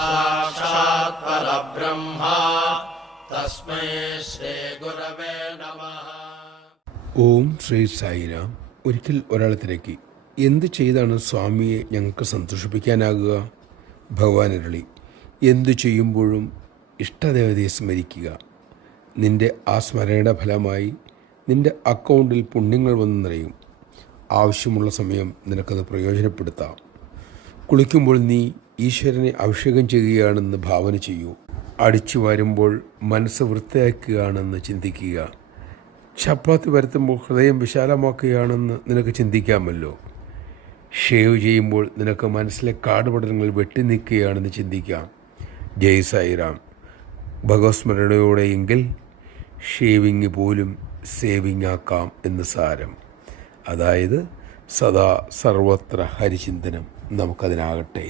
സാക്ഷാത് പരബ്രഹ്മ തസ്മൈ ശ്രീ ഗുരവേ നമഃ. ഓം ശ്രീ സായിരാം. ഒരിക്കൽ ഒരാളെ തിരക്കി, എന്ത് ചെയ്താണ് സ്വാമിയെ ഞങ്ങൾക്ക് സന്തോഷിപ്പിക്കാനാകുക? ഭഗവാൻ അരുളി, എന്തു ചെയ്യുമ്പോഴും ഇഷ്ടദേവതയെ സ്മരിക്കുക. നിൻ്റെ ആ സ്മരണയുടെ ഫലമായി നിൻ്റെ അക്കൗണ്ടിൽ പുണ്യങ്ങൾ വന്ന് നിറയും. ആവശ്യമുള്ള സമയം നിനക്കത് പ്രയോജനപ്പെടുത്താം. കുളിക്കുമ്പോൾ നീ ഈശ്വരനെ അഭിഷേകം ചെയ്യുകയാണെന്ന് ഭാവന ചെയ്യൂ. അടിച്ചു വരുമ്പോൾ മനസ്സ് വൃത്തിയാക്കുകയാണെന്ന് ചിന്തിക്കുക. ചപ്പാത്തി പരത്തുമ്പോൾ ഹൃദയം വിശാലമാക്കുകയാണെന്ന് നിനക്ക് ചിന്തിക്കാമല്ലോ. ഷേവ് ചെയ്യുമ്പോൾ നിനക്ക് മനസ്സിലെ കാടുപടലങ്ങൾ വെട്ടി നീക്കുകയാണെന്ന് ചിന്തിക്കാം. ജയ് സായിറാം. ഭഗവത് സ്മരണയോടെയെങ്കിൽ ഷേവിങ് പോലും സേവിങ് ആക്കാം എന്ന് സാരം. അതായത് സദാ സർവത്ര ഹരിചിന്തനം നമുക്കതിനാകട്ടെ.